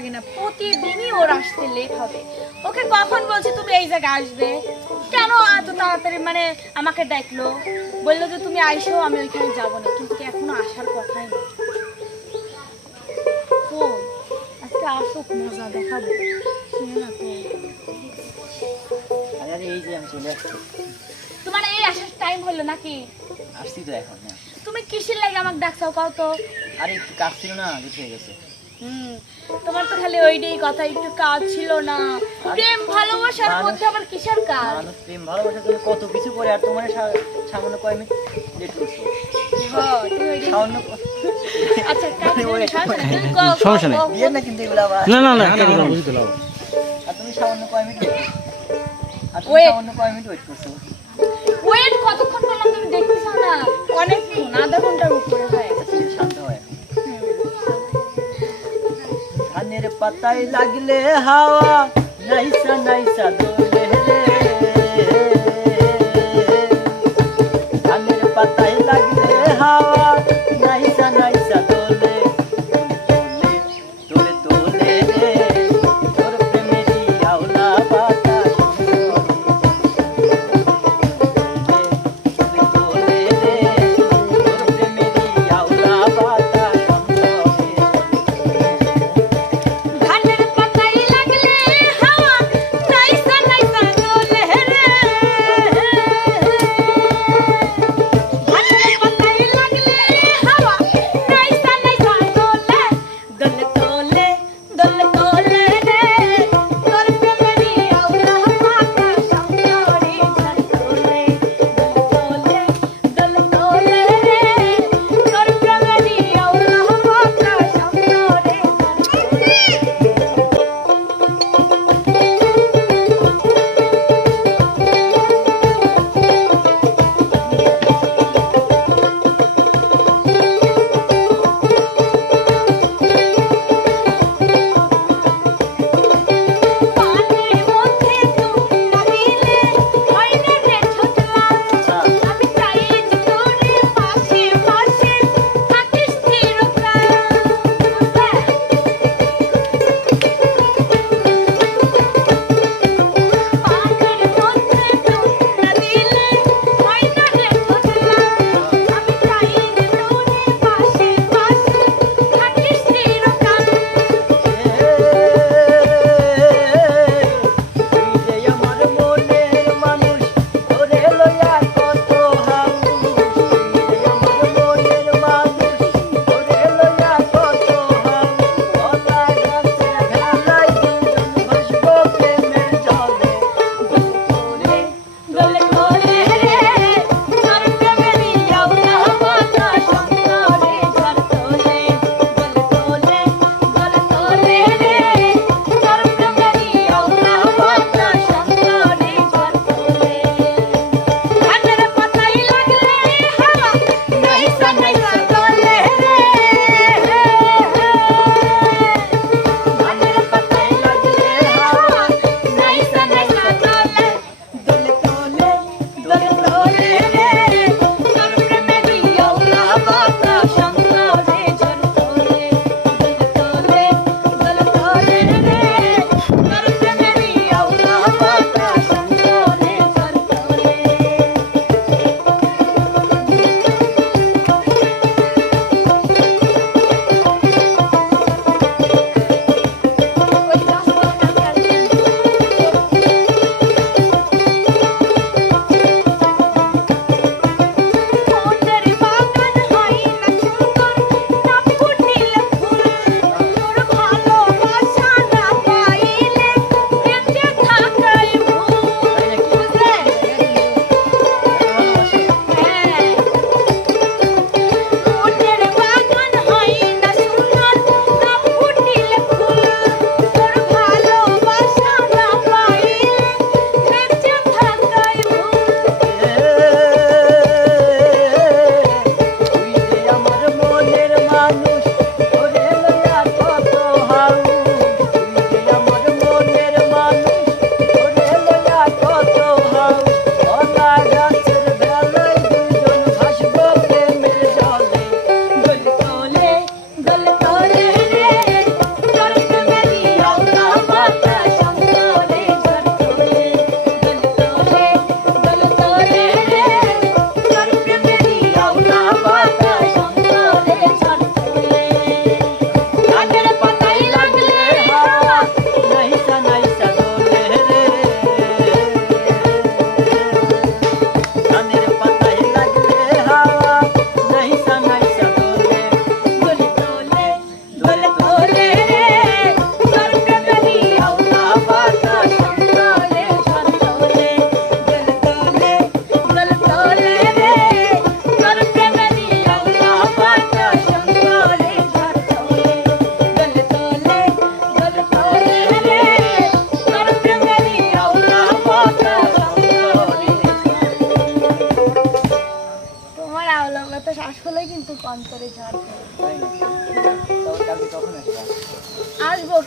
লাগে না। প্রতিদিনই ওর আসতে লেট হবে। ওকে কখন বলছি তুমি এই জায়গায় আসবে? কেন এত তাড়াতাড়ি মানে আমাকে ডাকলো বলল যে তুমি আইসো আমি ওইখানে যাব না। কিন্তু এখনও আসার কথাই নেই। কই? আজকে আসুক মজা দেখাবো। শুনে না তো। এই যে আমি চলে আসছি। তোমার এই আসার টাইম হলো নাকি? আসছি তো এখন তুমি কিসের লাগে আমাকে ডাকছাও কাও তো। আরে একটু কাজ ছিল না গেছে। হুম। তোমার তো খালি ওইটাই কথা একটু কাজ ছিল না। প্রেম ভালোবাসার মধ্যে আবার কিসের কাজ? মানুষ প্রেম ভালোবাসার জন্য কত কিছু করে আর তোমার সামান্য কয় মিনিট লেট করছ। হ্যাঁ, আচ্ছা, মানে সমস্যা নেই, না কিন্তু এগুলো আবার না না না আর তুমি সামান্য কয় মিনিট আর তুমি. সামান্য কয় মিনিট ওয়েট করছ। Wait কতক্ষণ বললাম তুমি দেখতেছ না? অনেকক্ষণ আধা ঘণ্টার উপরে। ধানের পাতায় লাগলে হাওয়া নাইসা নাইসা দোলে রে।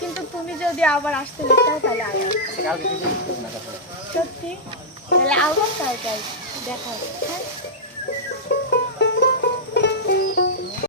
কিন্তু তুমি যদি আবার আসতে না চাও তাহলে কথা সত্যি তাহলে আবার কালকে। দেখা হবে হ্যাঁ